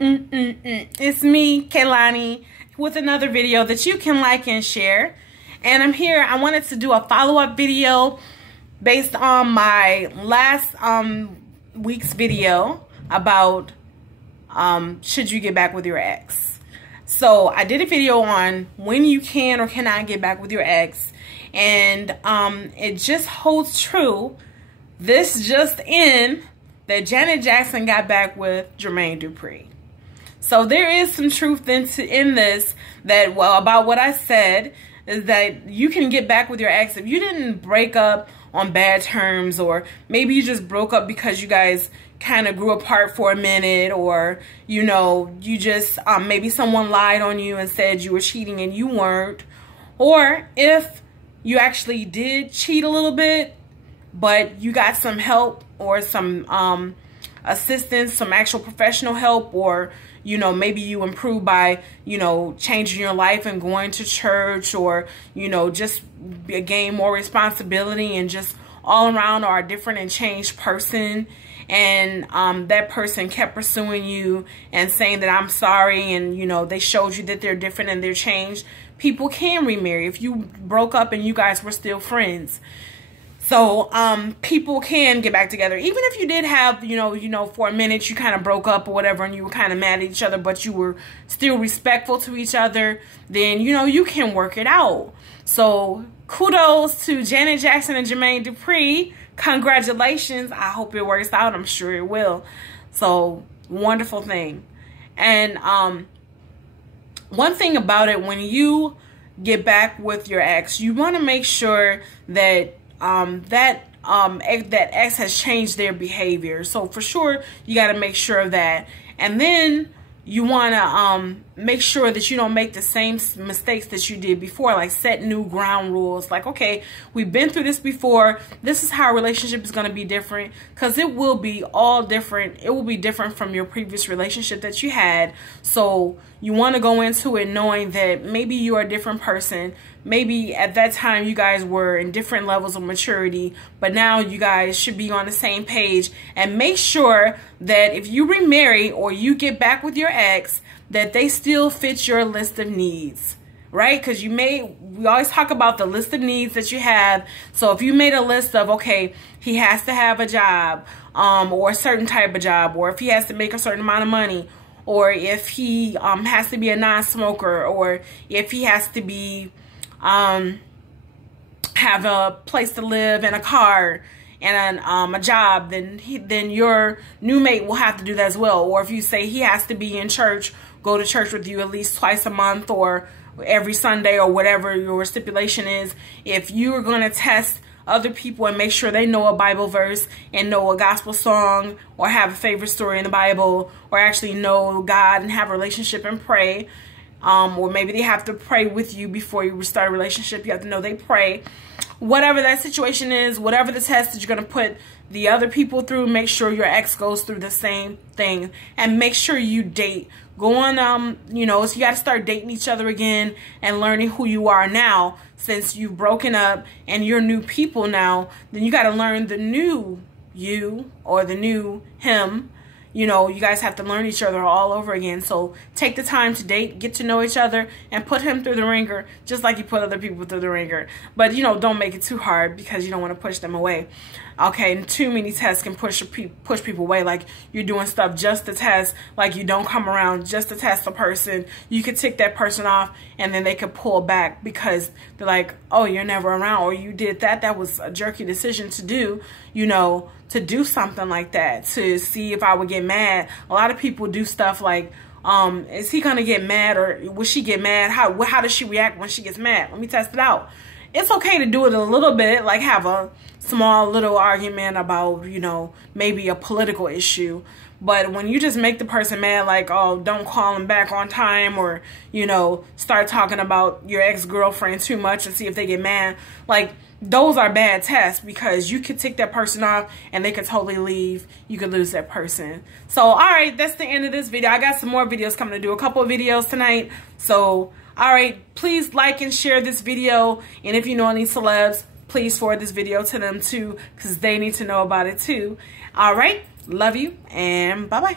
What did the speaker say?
It's me, Kaylani, with another video that you can like and share. And I'm here. I wanted to do a follow-up video based on my last week's video about should you get back with your ex. So I did a video on when you can or cannot get back with your ex, and it just holds true. This just in that Janet Jackson got back with Jermaine Dupree. So there is some truth in this, that, well, about what I said, is that you can get back with your ex if you didn't break up on bad terms, or maybe you just broke up because you guys kind of grew apart for a minute, or, you know, you just, maybe someone lied on you and said you were cheating and you weren't, or if you actually did cheat a little bit, but you got some help or some assistance, some actual professional help, or, you know, maybe you improved by, you know, changing your life and going to church, or, you know, just gain more responsibility and just all around are a different and changed person. And that person kept pursuing you and saying that I'm sorry, and, you know, they showed you that they're different and they're changed. People can remarry if you broke up and you guys were still friends. So people can get back together, even if you did have, you know, for a minute you kind of broke up or whatever, and you were kind of mad at each other, but you were still respectful to each other. Then, you know, you can work it out. So kudos to Janet Jackson and Jermaine Dupree. Congratulations. I hope it works out. I'm sure it will. So wonderful thing. And one thing about it, when you get back with your ex, you want to make sure that that ex has changed their behavior. So for sure, you got to make sure of that. And then you want to make sure that you don't make the same mistakes that you did before, like set new ground rules. Like, okay, we've been through this before. This is how our relationship is going to be different, because it will be all different. It will be different from your previous relationship that you had. So you want to go into it knowing that maybe you are a different person. Maybe at that time you guys were in different levels of maturity, but now you guys should be on the same page. And make sure that if you remarry or you get back with your ex, that they still fit your list of needs, right? Because we always talk about the list of needs that you have. So if you made a list of, okay, he has to have a job, or a certain type of job, or if he has to make a certain amount of money, or if he has to be a non-smoker, or if he has to be have a place to live and a car and a job, then your new mate will have to do that as well. Or if you say he has to be in church, go to church with you at least twice a month or every Sunday, or whatever your stipulation is. If you are going to test other people and make sure they know a Bible verse and know a gospel song, or have a favorite story in the Bible, or actually know God and have a relationship and pray, or maybe they have to pray with you before you start a relationship. You have to know they pray. Whatever that situation is, whatever the test that you're going to put the other people through, make sure your ex goes through the same thing. And make sure you date. Go on, you know, so you got to start dating each other again and learning who you are now, since you've broken up and you're new people now. Then you got to learn the new you or the new him. You know, you guys have to learn each other all over again. So take the time to date, get to know each other, and put him through the ringer just like you put other people through the ringer. But, you know, don't make it too hard, because you don't want to push them away. Okay, and too many tests can push people away. Like, you're doing stuff just to test, like you don't come around just to test a person. You could tick that person off, and then they could pull back because they're like, oh, you're never around, or you did that. That was a jerky decision to do, you know, to do something like that, to see if I would get mad. A lot of people do stuff like, is he gonna get mad, or will she get mad? How does she react when she gets mad? Let me test it out. It's okay to do it a little bit, like have a small little argument about, you know, maybe a political issue. But when you just make the person mad, like, oh, don't call him back on time, or, you know, start talking about your ex-girlfriend too much and see if they get mad, like, those are bad tests, because you could tick that person off and they could totally leave. You could lose that person. So, all right, that's the end of this video. I got some more videos coming to do, a couple of videos tonight. So, all right, please like and share this video. And if you know any celebs, please forward this video to them too, because they need to know about it too. All right, love you, and bye-bye.